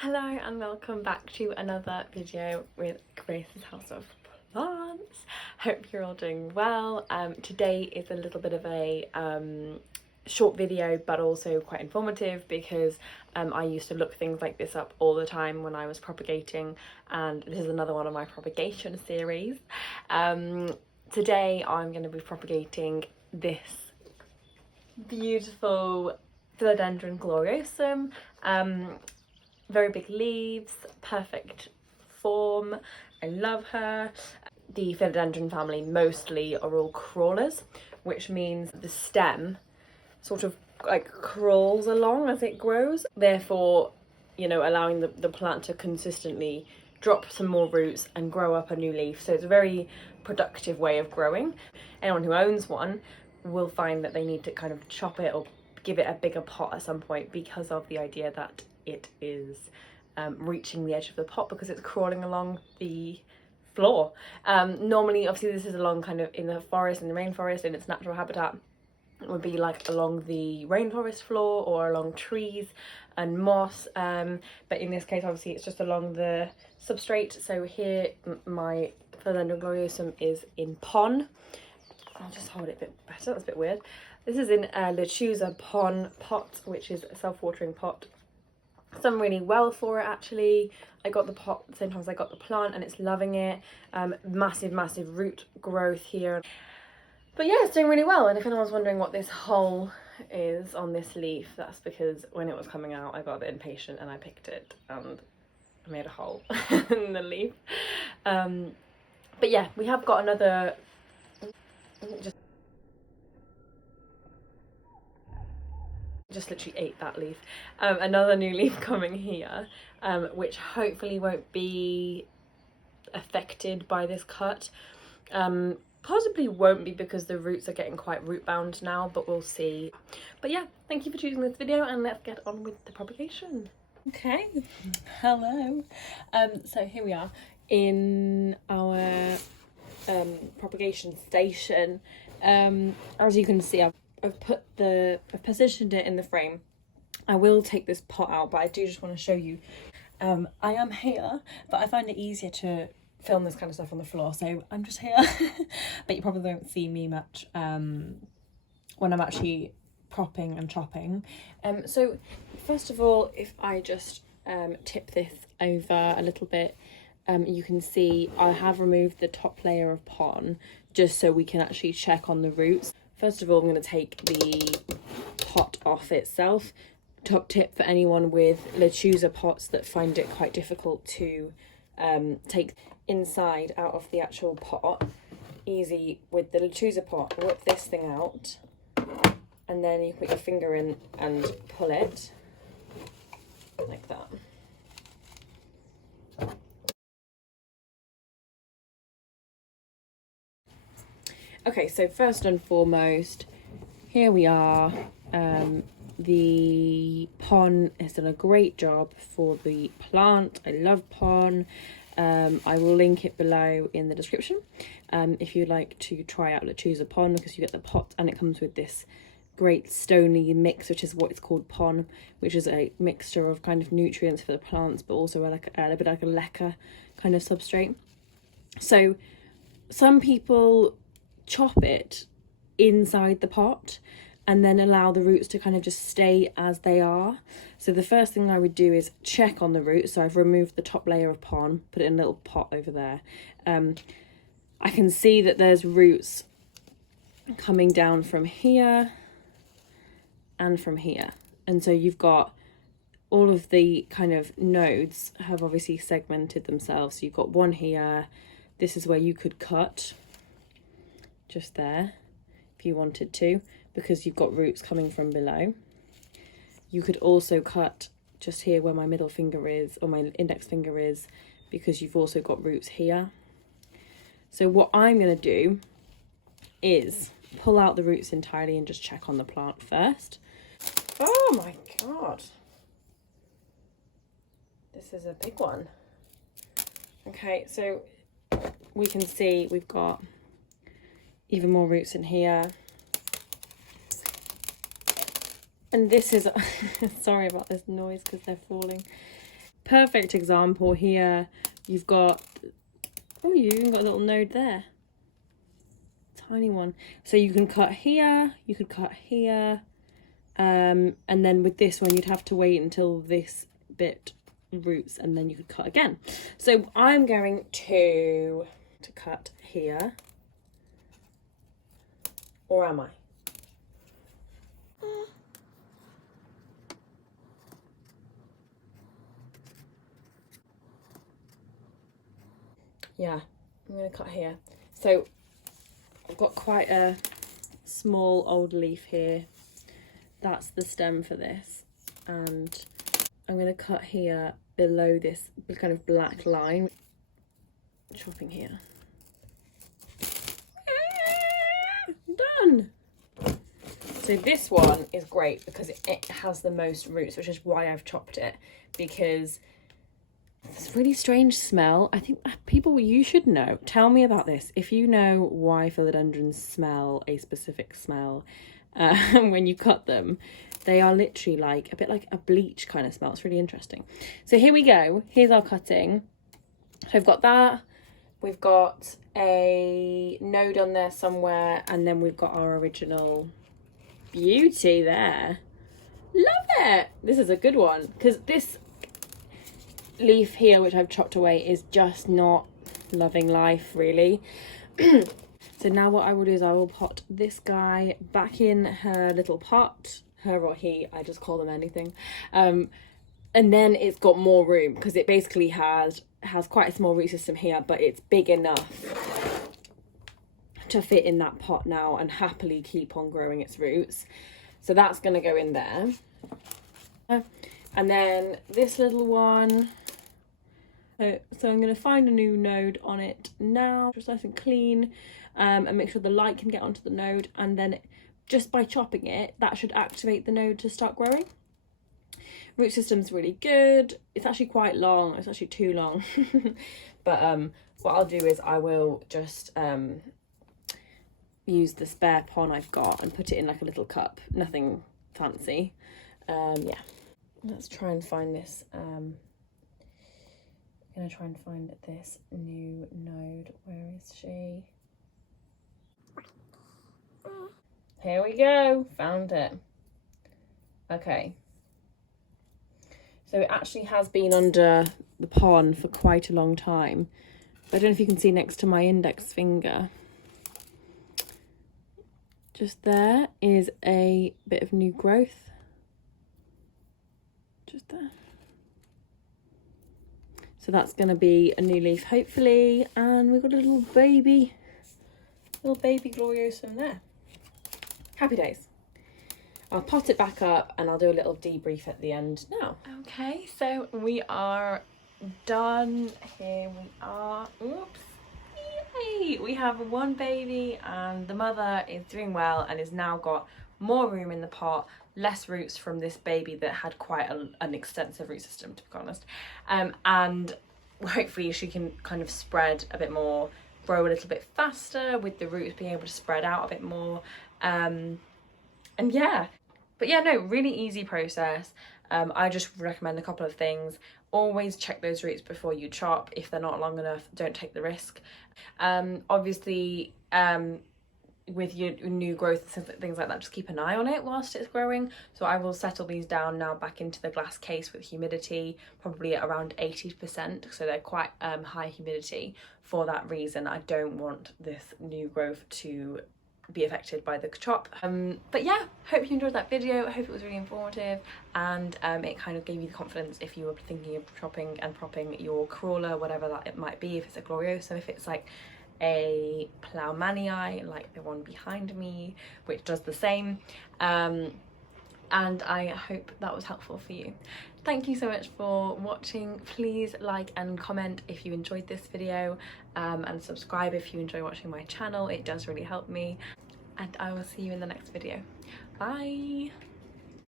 Hello and welcome back to another video with Grace's House of Plants. Hope you're all doing well. Today is a little bit of a short video but also quite informative because I used to look things like this up all the time when I was propagating, and this is another one of my propagation series. Today I'm going to be propagating this beautiful Philodendron Gloriosum. Very big leaves, perfect form. I love her. The philodendron family mostly are all crawlers, which means the stem sort of like crawls along as it grows, therefore, you know, allowing the plant to consistently drop some more roots and grow up a new leaf. So it's a very productive way of growing. Anyone who owns one will find that they need to kind of chop it or give it a bigger pot at some point because of the idea that it is reaching the edge of the pot because it's crawling along the floor. Normally, obviously, this is along kind of in the forest, in the rainforest, in its natural habitat. It would be like along the rainforest floor or along trees and moss. But in this case, obviously, it's just along the substrate. So here, my Philodendron Gloriosum is in pon. I'll just hold it a bit better. That's a bit weird. This is in a Lechuza pon pot, which is a self-watering pot. It's done really well for it, actually. I got the pot at the same time as I got the plant, and it's loving it. Massive root growth here. But yeah, it's doing really well. And if anyone's wondering what this hole is on this leaf, that's because when it was coming out, I got a bit impatient and I picked it and I made a hole in the leaf. But yeah, we have got another. Just literally ate that leaf. Another new leaf coming here, which hopefully won't be affected by this cut. Possibly won't be because the roots are getting quite root bound now, but we'll see. But yeah, thank you for choosing this video and let's get on with the propagation. Okay, hello. So here we are in our propagation station. As you can see, I've positioned it in the frame. I will take this pot out, but I do just want to show you. I am here, but I find it easier to film this kind of stuff on the floor, so I'm just here. But you probably won't see me much when I'm actually propping and chopping. So first of all, if I just tip this over a little bit, you can see I have removed the top layer of pon just so we can actually check on the roots. First of all, I'm going to take the pot off itself. Top tip for anyone with Lechuza pots that find it quite difficult to take inside out of the actual pot. Easy with the Lechuza pot. Whip this thing out and then you put your finger in and pull it like that. Okay, so first and foremost, here we are. The pon has done a great job for the plant. I love pon. I will link it below in the description if you'd like to try out Lechuza pon, because you get the pot and it comes with this great stony mix, which is what it's called, pon, which is a mixture of kind of nutrients for the plants, but also a bit like a leca kind of substrate. So some people chop it inside the pot and then allow the roots to kind of just stay as they are. So the first thing I would do is check on the roots. So I've removed the top layer of pon, put it in a little pot over there. I can see that there's roots coming down from here and from here, and so you've got all of the kind of nodes have obviously segmented themselves. So you've got one here. This is where you could cut just there if you wanted to, because you've got roots coming from below. You could also cut just here where my middle finger is, or my index finger is, because you've also got roots here. So what I'm going to do is pull out the roots entirely and just check on the plant first. Oh my god, this is a big one. Okay, so we can see we've got even more roots in here. And this is sorry about this noise because they're falling. perfect example here. You've got, oh, you even got a little node there. Tiny one. So you can cut here, you could cut here. And then with this one, you'd have to wait until this bit roots and then you could cut again. So I'm going to cut here. Or am I? Yeah, I'm going to cut here. So I've got quite a small old leaf here. That's the stem for this. And I'm going to cut here below this kind of black line. Chopping here. Done! So this one is great because it has the most roots, which is why I've chopped it, because it's a really strange smell. I think people, you should know. Tell me about this. If you know why philodendrons smell a specific smell when you cut them, they are literally like a bit like a bleach kind of smell. It's really interesting. So here we go. Here's our cutting. So I've got that. We've got a node on there somewhere, and then we've got our original beauty there. Love it. This is a good one because this leaf here, which I've chopped away, is just not loving life really. So now what I will do is I will pot this guy back in her little pot, her or he, I just call them anything, and then it's got more room because it basically has quite a small root system here, but it's big enough to fit in that pot now and happily keep on growing its roots. So that's going to go in there. And then this little one, so I'm going to find a new node on it now, just nice and clean, and make sure the light can get onto the node, and then just by chopping it, that should activate the node to start growing. Root system's really good. It's actually quite long. It's actually too long. But what I'll do is I will just use the spare pon I've got and put it in like a little cup. Nothing fancy. Yeah. Let's try and find this. I'm going to try and find this new node. Where is she? Here we go. Found it. Okay. So it actually has been under the pon for quite a long time. I don't know if you can see next to my index finger. Just there is a bit of new growth. Just there. So that's going to be a new leaf, hopefully. And we've got a little baby Gloriosum there. Happy days. I'll pot it back up and I'll do a little debrief at the end now. Okay, so we are done. Here we are. Oops. Yay! We have one baby and the mother is doing well and has now got more room in the pot, less roots from this baby that had quite an extensive root system, to be honest. And hopefully she can kind of spread a bit more, grow a little bit faster with the roots being able to spread out a bit more. And yeah, but yeah, no, really easy process. I just recommend a couple of things. Always check those roots before you chop. If they're not long enough, don't take the risk. Obviously, with your new growth and things like that, just keep an eye on it whilst it's growing. So I will settle these down now back into the glass case with humidity, probably at around 80%. So they're quite high humidity for that reason. I don't want this new growth to be affected by the chop. But yeah, hope you enjoyed that video. I hope it was really informative and it kind of gave you the confidence if you were thinking of chopping and propping your crawler, whatever that it might be, if it's a Gloriosum, if it's like a Plough-manii like the one behind me, which does the same. And I hope that was helpful for you. Thank you so much for watching. Please like and comment if you enjoyed this video, and subscribe if you enjoy watching my channel. It does really help me, and I will see you in the next video. Bye.